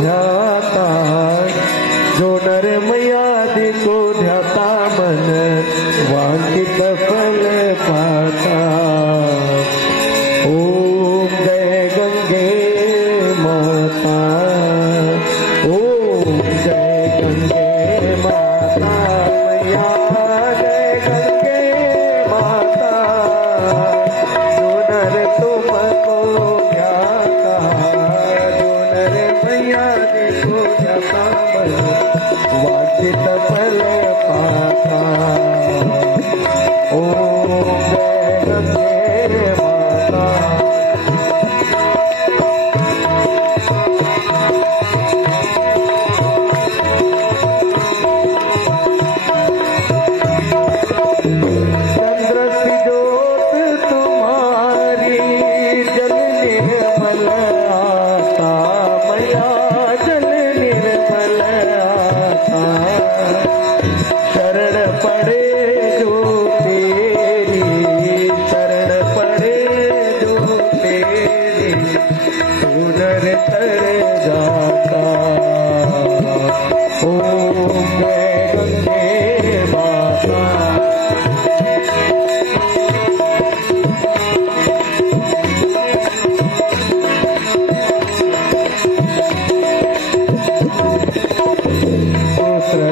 ध्याता, जो नर मैया जी को ध्याता मन वांछित फल पाता। ओम जय गंगे माता, ओम जय गंगे माता मैया, जय गंगे माता, जो नर तुमको ध्याता, जो नर मैया जी को ध्याता मन वांछित फल पाता। ओम जय गंगे माता। चंद्र सी ज्योत तुम्हारी जल निर्मल आता, मैया जल निर्मल आता। शरण पड़े जो तेरी, शरण पड़े जो तेरी, सुनर तर जाता। ओम जय गंगे माता।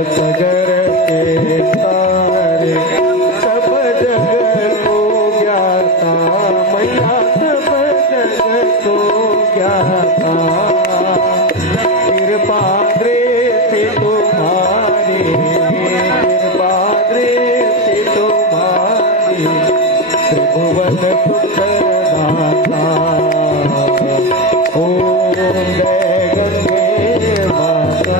सगर के तारे सब जग को ज्ञाता, मैया सब जग को ज्ञाता। कृपा दृष्टि तुम्हारी, कृपा दृष्टि तुम्हारी, त्रिभुवन सुख दाता। ओम जय गंगे माता।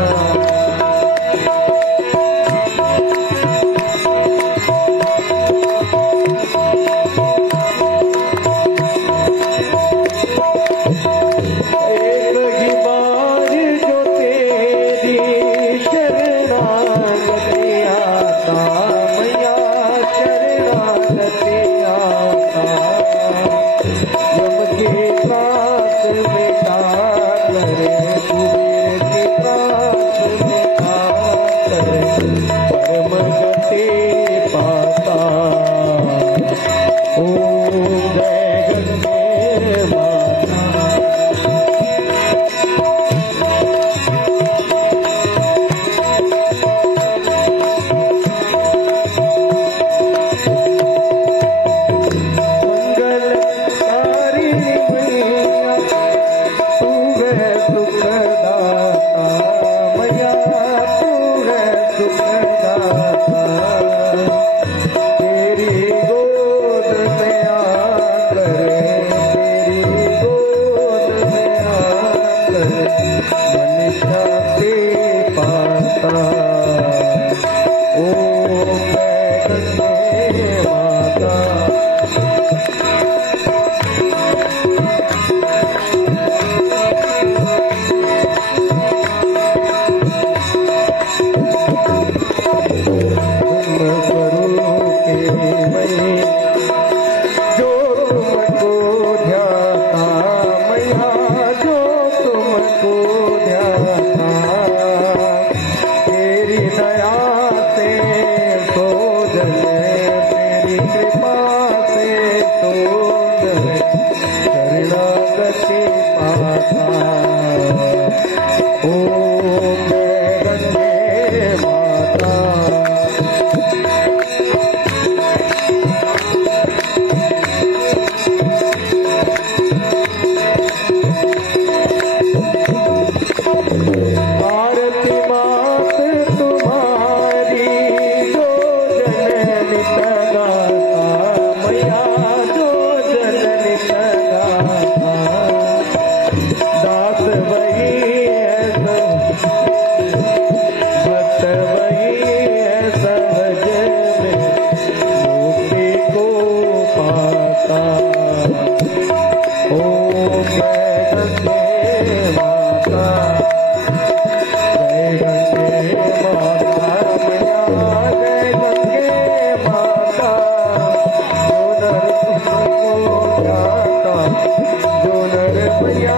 जो नर मैया